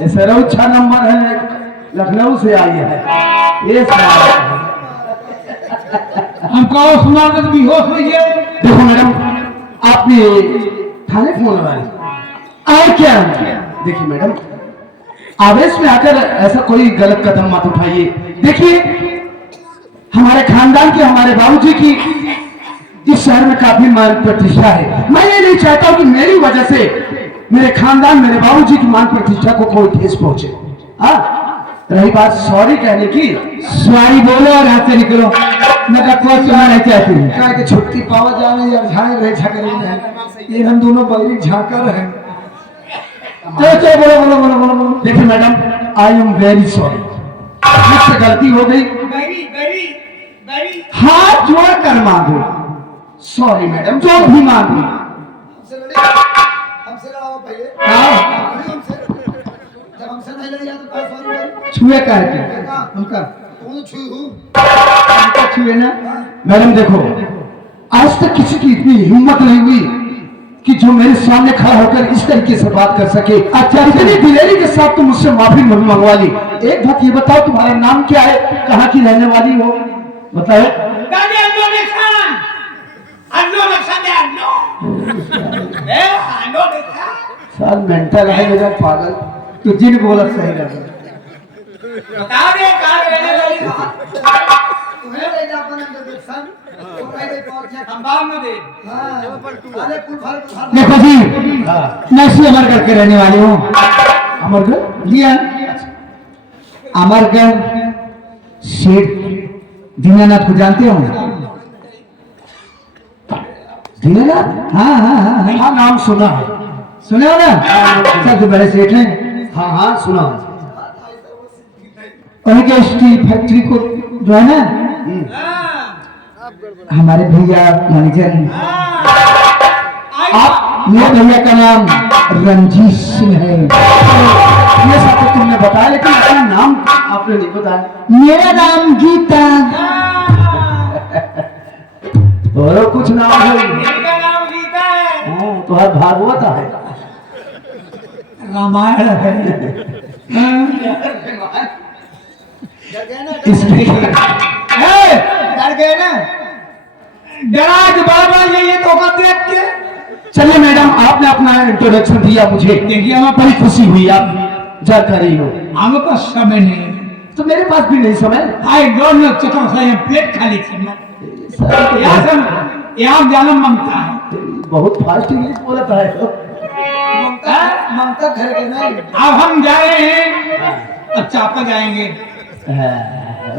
ये सर्वोच्च नंबर है, लखनऊ से आई है ये हमको सुना तो बेहोश हो गए। देखो मैडम, आपने थाने फोन लगाई और क्या? देखिए मैडम, आवेश में आकर ऐसा कोई गलत कदम मत उठाइए। देखिए हमारे खानदान की, हमारे बाबूजी की इस शहर में काफी मान प्रतिष्ठा है। मैं ये नहीं चाहता हूं कि मेरी वजह से मेरे खानदान, मेरे बाबूजी की मान प्रतिष्ठा को कोई ठेस पहुंचे। हाँ, रही बात सॉरी कहने की, सॉरी बोलो और हाथ से निकलो। मैं कटवा सुना नहीं चाहती हूँ। क्या कि छुट्टी पावा जाने या झाए रहे झगड़े नहीं, ये हम दोनों बड़ी झाकर हैं। चलो बोलो बोलो बोलो बोलो बोलो। देखिए madam, I am very sorry, मुझसे गलती हो गई। हाथ जोड़ कर मांगो सॉरी मैडम, जो भी मांगो। हमसे लड़ाओ पहले। जब हमसे नहीं लड़ी तो क्या सॉरी बोल? छुए का है उनका तू छू छुए ना। मैडम देखो, आज तक किसी की इतनी हिम्मत नहीं हुई कि जो मेरे सामने खड़ा होकर इस तरीके से बात कर सके। अच्छा, इतनी दिलेरी के साथ तुम मुझसे माफी मंगवा ली। एक बात ये बताओ, तुम्हारा नाम क्या है, कहाँ की रहने वाली हो? बताओ। साल मेंटल है मेरा पागल, तो जिन बोला सही लगा। तुम्हें ले जा अपन इंट्रोडक्शन तो पहले पहुंच हम बाद में दे। हां अरे कुल फर्क देखो जी, मैं इसी अमरगढ़ के रहने वाली हूँ। अमरगढ़? लिया अमरगढ़ शेठ दीनानाथ को जानते हो? दीनानाथ? हाँ हाँ हाँ हाँ, नाम सुना है। सुने हो ना? सबसे बड़े सेठ हैं। हाँ हाँ सुना है। उन्हीं के स्टील फैक्ट्री को जो है ना, हमारे भैया मैनेजर हैं। आप, मेरे भैया का नाम रंजीत सिंह है। ये सब तो तुमने बताया, लेकिन अपना नाम आपने नहीं बताया। मेरा नाम गीता। और कुछ नाम है? हाँ, तो हर भागवत है, रामायण है। डर गए ना? डरा बाबा ये तो देख के। चलिए मैडम, आपने अपना इंट्रोडक्शन दिया मुझे, देखिए हमें बड़ी खुशी हुई। आप जानकारी हो, हमें पास समय नहीं। तो मेरे पास भी नहीं समय। आई डोंट नो चतुर से प्लेट खाली करना। यहाँ से यहाँ जाना मांगता है। बहुत फास्ट इंग्लिश बोलता है। ममता घर के नहीं। अब हम जा रहे हैं, अब चापा जाएंगे।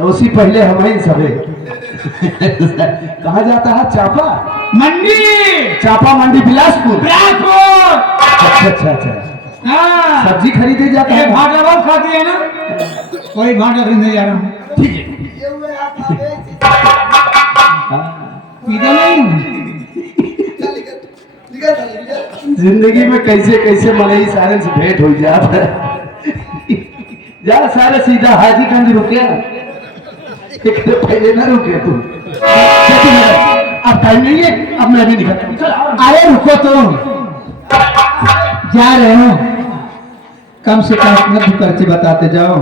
उसी पहले हम ही सबे। कहाँ जाता है चापा? मंडी। चापा मंडी बिलासपुर। बिलासपुर। अच्छा अच्छा अच्छा। हाँ, सब्जी खरीदे जाता है। भाटा बहुत खाती है ना, कोई भाटा खरीदने जा रहा हूँ। ठीक है। ये हुए आप आगे पीता नहीं हूँ। चल निकल। जिंदगी में कैसे कैसे मलई सारे से भेंट हो जाता है। जा सारे सीधा हाजीगंज रुके ना, एक तो पहले ना रुके तू। अब टाइम नहीं है, अब मैं भी निकलता हूँ। अरे रुको तो, जा रहे हो, कम से कम अपना भी पर्ची बताते जाओ।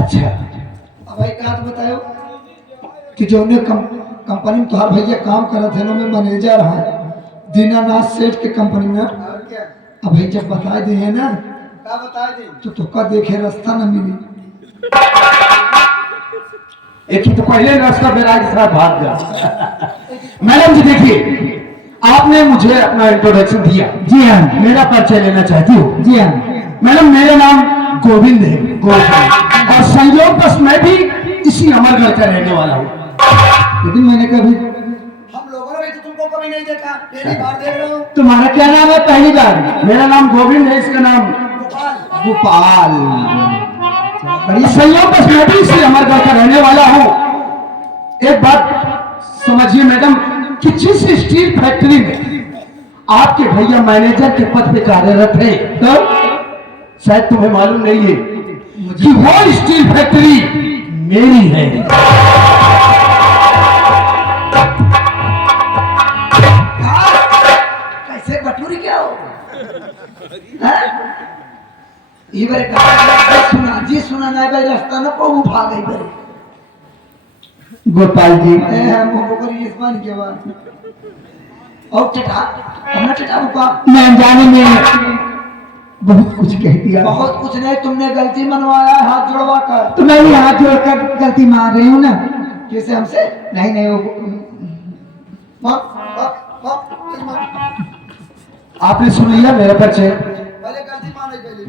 अच्छा, अब भाई का तो बताओ कि जो ने कंपनी में तुम्हार भैया काम करत है ना, मैं मैनेजर है दीनानाथ सेठ के कंपनी में। और क्या? अब भाई जब बता दिए ना, क्या बता दी तो का देखे रास्ता न मिली। एक ही तो पहले रास्ता बैराग के साथ भाग गया। मैडम जी देखिए, आपने मुझे अपना इंट्रोडक्शन दिया। जी हाँ, मेरा परिचय लेना चाहती हूँ? जी हाँ। मैडम मेरा नाम गोविंद है, गोविंद, और संयोगवश मैं भी इसी अमरगढ़ का रहने वाला हूँ। लेकिन मैंने कभी हम लोगों ने भी तो तुमको कभी नहीं देखा, पहली बार देख रहे हो। तुम्हारा क्या नाम है? पहली बार। मेरा नाम गोविंद है, इसका नाम गोपाल। बड़ी संयोगवश मैं भी इसी अमरगढ़ का रहने वाला हूँ। एक बात समझिए मैडम, कि जिस स्टील फैक्ट्री में आपके भैया मैनेजर के पद पे कार्यरत है, तो शायद तुम्हें मालूम नहीं है कि वो स्टील फैक्ट्री मेरी है। कैसे बटूरी क्या हो? ये बारे का सुना जी सुना नहीं भाई रास्ता ना को भाग गई बारे गोपाल जी मुंह पर ये मान के बाद और टटा हमने टटा मुका मैं अनजाने में बहुत कुछ कह दिया। बहुत कुछ नहीं, तुमने गलती मनवाया हाथ जोड़वा कर। तो मैं भी हाथ जोड़कर गलती मान रही हूँ ना। कैसे हमसे? नहीं नहीं वो आपने सुन लिया मेरा परिचय। पहले गलती मान रही पहले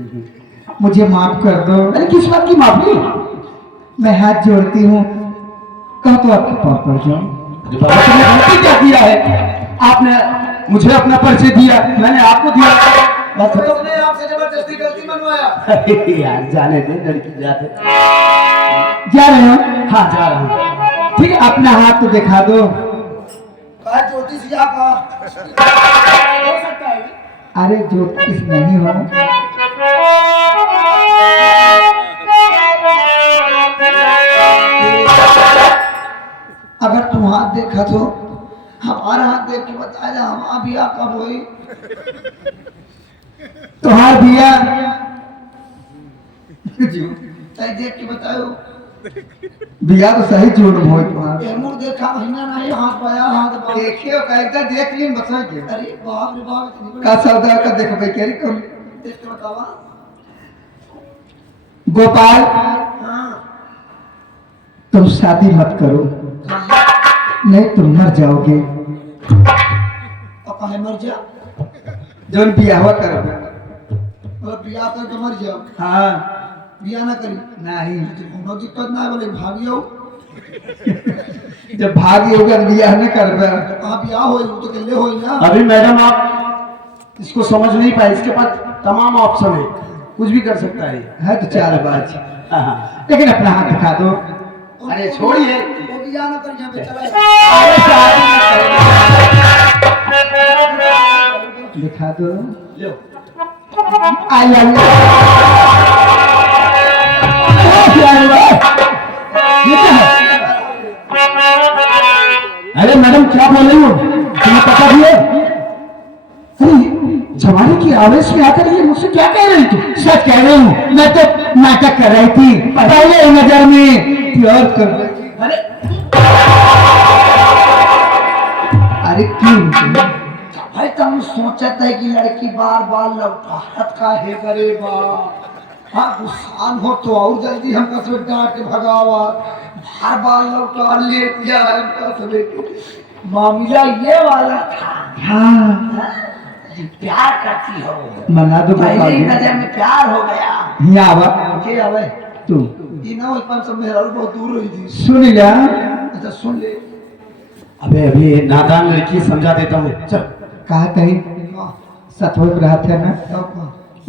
मुझे माफ कर दो। अरे किस बात की माफी? मैं हाथ जोड़ती हूँ, कहो तो आपके पाँव पड़ जाऊं। तुमने गलती क्या किया है? आपने मुझे अपना परिचय दिया, मैंने आपको दिया। बस तुमने आपसे जबरदस्ती गलती मनवाया। यार जाने दे, लड़की जाते। जा रहे हो? हाँ जा रहा हूँ। ठीक है अपना हाथ तो दिखा दो। कहा ज्योतिष या कहा हो सकता है। अरे ज्योतिष नहीं हो, अगर तुम हाथ देखा तो हमारा हाथ देख के बताया जा हम अभी कब हुई तुम्हार दिया सही देख के बताओ। बिया तो सही जोड़ हो तुम्हार। ये मुंह देखा महीना नहीं हाथ पाया हाथ पाया। देखियो कहता देख लीन बता के। अरे बाप रे बाप इतनी बड़ी का सौदा का देख भाई क्या कम। देख के बतावा। गोपाल हाँ तुम शादी मत करो, नहीं तुम मर जाओगे। पापा है मर जा जोन बियाह करोगे। और बियाह करके मर जाओ। हाँ बियाह ना करी नहीं, कोनो दिक्कत ना है बोले भागियो। जब भागी होगा बियाह न करबे। कहाँ बियाह होई तो अकेले होई ना। अभी मैडम आप इसको समझ नहीं पाए, इसके पास तमाम ऑप्शन है, कुछ भी कर सकता है तो चालबाज। लेकिन अपना हाथ दिखा दो। अरे छोड़िए वो बियाह ना करी यहाँ पे चला दिखा दो। आई लव अरे मैडम क्या बोल रही हो? तुम्हें पता भी है? अरे जमाने की आवेश में आकर ये मुझसे क्या कह रही थी? सच कह रही हूँ, मैं तो नाटक कर रही थी, पहले नजर में प्यार कर रही थी। अरे क्यों भाई तुम सोचत है कि लड़की बार बार लौटाहट का है करे बा। हाँ गुस्सान हो तो और जल्दी हम कसर डांट के भगावा। बार बार लौटा ले मामला ये वाला था। हाँ प्यार करती हो मना दो पहली नजर में प्यार हो गया। यहाँ आवा के आवे तू ये ना एक पांच सब मेरा बहुत दूर रही थी। सुन लिया। अच्छा सुन ले। अबे अभी नादान लड़की समझा देता हूँ। चल कहा कहीं सच हो रहा था ना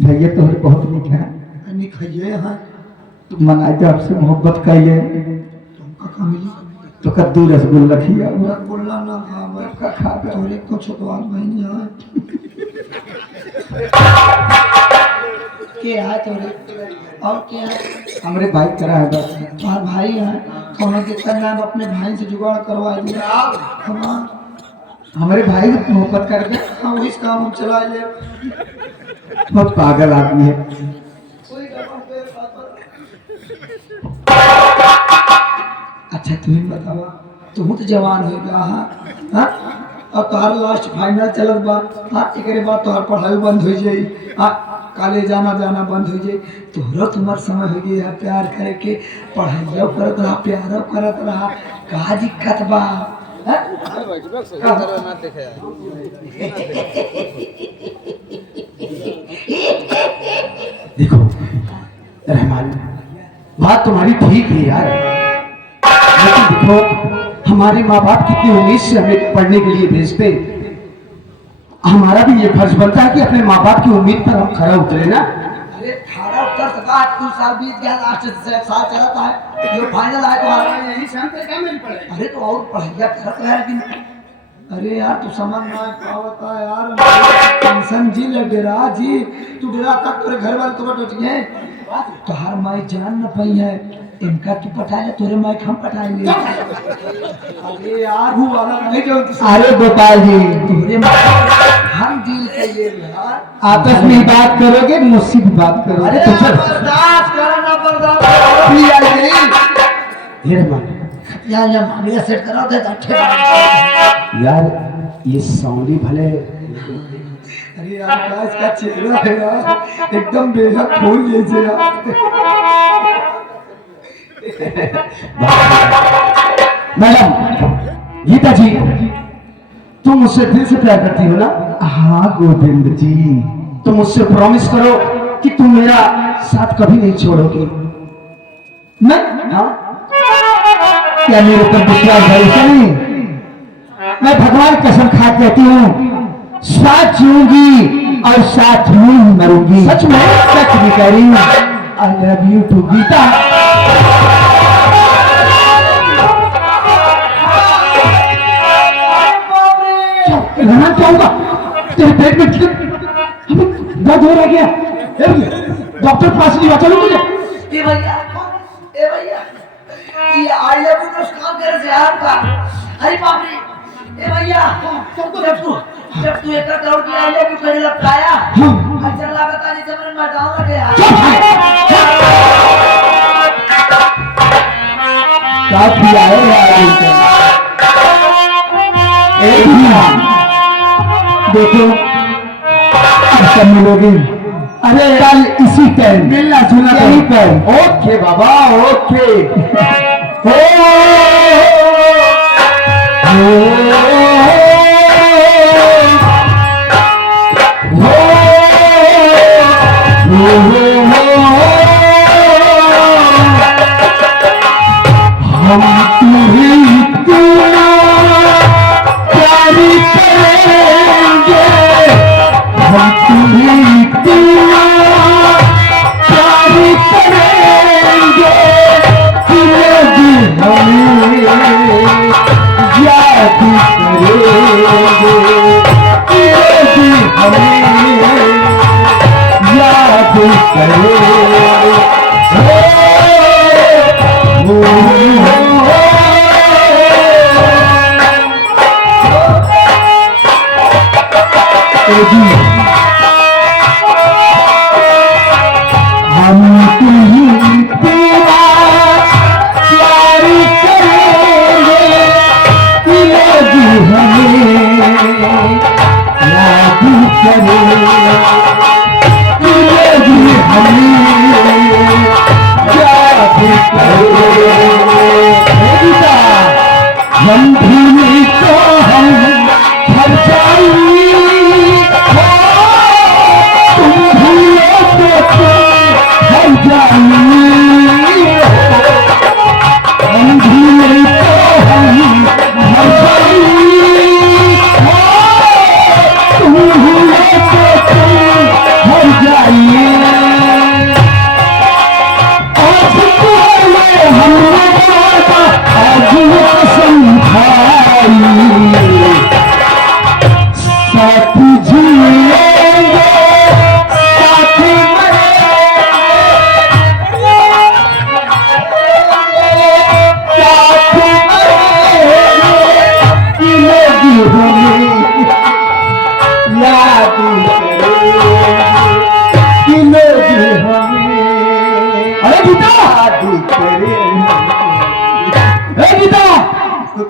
भैया तो बहुत निक है। निक है यहाँ तुम मनाई तो आपसे मोहब्बत कहिए तुमका का मिली तो कद्दू रसगुल्ला खिया बोलना ना हाँ का खा थोड़े को छोटवाल बहनी है के है थोड़े और क्या है हमारे भाई करा है बस। तुम्हारे भाई है कौन दिक्कत ना अपने भाई से जुगाड़ करवा दिया। हमारे भाई से मोहब्बत करके हाँ वही काम हम चला ले। बहुत पागल आदमी है। अच्छा तुम्हें बतावा तुम तो जवान हो गया हाँ और तोहार लास्ट फाइनल चलत बा। हाँ एक बाद तोहार पढ़ाई बंद हो जाई। हाँ कॉलेज जाना बंद हो जाए। तोहरा तुम्हार समय हो गया प्यार करे के पढ़ाइयो करत रहा प्यारो करत रहा का दिक्कत बा। देखो रहमान बात तुम्हारी ठीक है यार, लेकिन देखो हमारे माँ बाप कितनी उम्मीद से हमें पढ़ने के लिए भेजते, हमारा भी ये फर्ज बनता है कि अपने माँ बाप की उम्मीद पर हम खरा उतरे ना। अरे 18 उत्तर बाद 2 साल बीत गया लास्ट साल चला है जो फाइनल आया तुम्हारा यही शाम पे क्या मेरी पढ़ाई। अरे तो और पढ़ाइया करत रहा लेकिन अरे यार तू समझ ना पावता यार टेंशन जी ले डेरा जी तू डेरा तक तेरे घर वाले तो टूट गए तोहार माई जान न पाई है इनका तू पटा ले तोरे माई हम पटा ले। अरे यार वो वाला नहीं जो अरे गोपाल जी तोरे माई हम दिल के चाहिए यार। आपस में ही बात करोगे, मुझसे भी बात करोगे। अरे तो चल बर्दाश्त करो ना, बर्दाश्त भी आई नहीं। धीरे मान। यार मामला सेट कराओ तो अच्छे बात। यार ये सौंदी भले, अरे यार क्या इसका चेहरा है यार, एकदम बेहद फूल जैसे यार। मैडम गीता जी, तुम मुझसे दिल से प्यार करती हो ना? हाँ गोविंद जी। तुम मुझसे प्रॉमिस करो कि तुम मेरा साथ कभी नहीं छोड़ोगी। मैं? हाँ? क्या मेरे ऊपर विश्वास भरोसा नहीं? मैं भगवान की कसम खा कहती हूँ, साथ जीऊंगी और साथ में ही मरूंगी। सच में? सच भी कह रही हूँ। I love you too Geeta. रहना चाहूंगा तेरे पेट में दर्द हो रहा क्या? डॉक्टर पास नहीं चलो मुझे। ए भैया ये आई लव यू नुकसान करे से यार का। अरे बाप रे, ए भैया जब तू 1 करोड़ की आई लव यू करे लपटाया, अच्छा लागत आज जब मैं जाऊंगा के यार। काफी आए यार। देखो अब सब मिलोगे। अरे कल इसी टाइम मिलना जुलना यही टाइम। ओके बाबा ओके। हम तुम्हें इतना प्यार करेंगे, हम तुम्हें इतना प्यार करेंगे, फिर हमें याद करेंगे, फिर हमें याद करेंगे। हम तुम्हें तेरा प्यार करेंगे, भी हमें याद करेंगे, भी हमें याद करेंगे। हम भूले तो हम हर जाएंगे, तुम भूलो तो तुम हर जाएंगे। हम भूले तो हम हर जाएंगे, तुम भूलो तो तुम हर जाएंगे। आज तुम्हें हमने कहा, आज कसम खाई, साथ जिएंगे साथ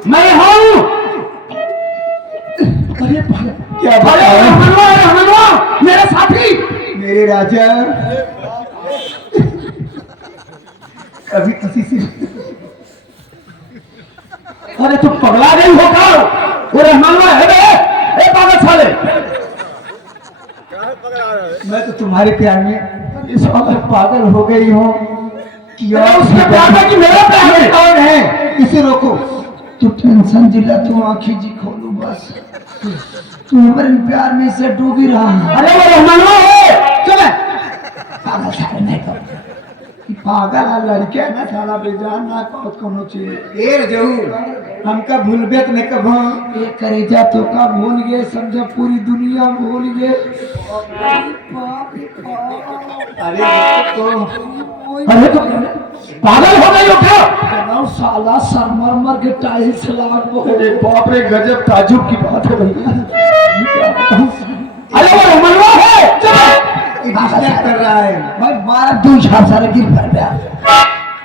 मैं हूँ। क्या मेरा साथी, मेरे राजा, कभी किसी से अरे तू पगला नहीं होगा? वो रहमान है बे, ए पागल साले। मैं तो तुम्हारे प्यार में इस वक्त पागल हो गई हूँ। उसके प्यार में कि मेरा प्यार में? कौन है? इसे रोको। तू टेंशन दिला, तू आंखें जी खोलू बस। तू हमारे प्यार में इसे डूबी रहा है। अरे वो रहमान है, चले पागल साले। नहीं तो पागल है लड़के ना साला बेजान ना बहुत कोनो चीज देर जरूर हमका भूलबे त नहीं कब एक करेजा तो का भूल गए, समझा पूरी दुनिया भूल गए। अरे तो पागल हो गई हो क्या? साला सरमरमर के टाइल्स लाग। अरे बाप रे, गजब ताजुब की बात है भैया। अरे वो मनवा है डिस्टर्ब कर रहा है भाई मारा दू छाप सारे गिर पड़ गया।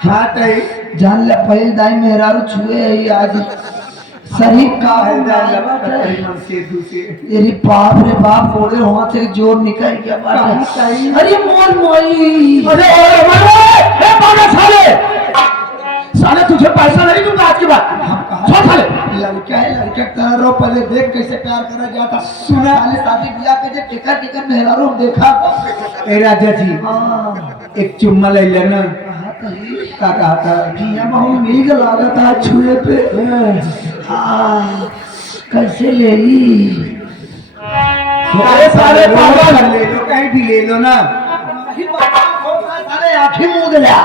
हाँ तई जान ले पहल दाई मेहरारू छुए है आज शरीर का मन से दूसरे अरे बाप रे बाप बोले वहां से जोर निकल गया बात। अरे मोर मोई अरे मनवा है पागल साले तुझे पैसा नहीं दूंगा आज के बाद। छोड़ साले लड़का है लड़का तरह रो पहले देख कैसे प्यार करा जाता सुना वाले शादी ब्याह के जे टिकट टिकट मेहरारू देखा। ए राजा जी हाँ एक चुम्मा ले लेना का कहा था जिया बहु मीग लागत है छुए पे। हाँ कैसे ले ली अरे साले पागल ले लो कहीं भी ले लो ना साले आंखें मुंह गया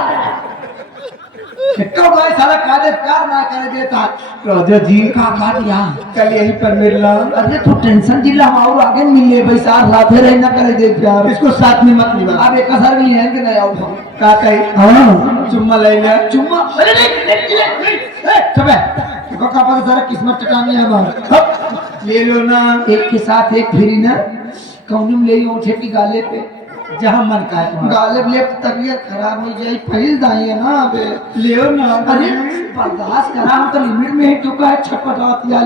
कितना भाई साला काजे प्यार ना करे देता राजा जी का काट यहाँ कल यहीं पर मिलना अरे तू टेंशन जिला हम और आगे मिले भाई साथ लाते रहे ना करे दे प्यार इसको साथ में मत लिवा अब एक असर भी है कि नहीं आओ का कही हाँ चुम्मा ले ले चुम्मा अरे नहीं चबे को का पता सारा किस्मत टटाने है बाहर ले लो ना एक के साथ एक फिरी ना कौन ले उठे की गाले पे जहाँ मन का है तुम्हारा गाले ले तबीयत खराब हो जाए पहल दाई है ना अबे ले ना अरे बर्दाश्त करा हम तो लिमिट में ही तो का छटपटात या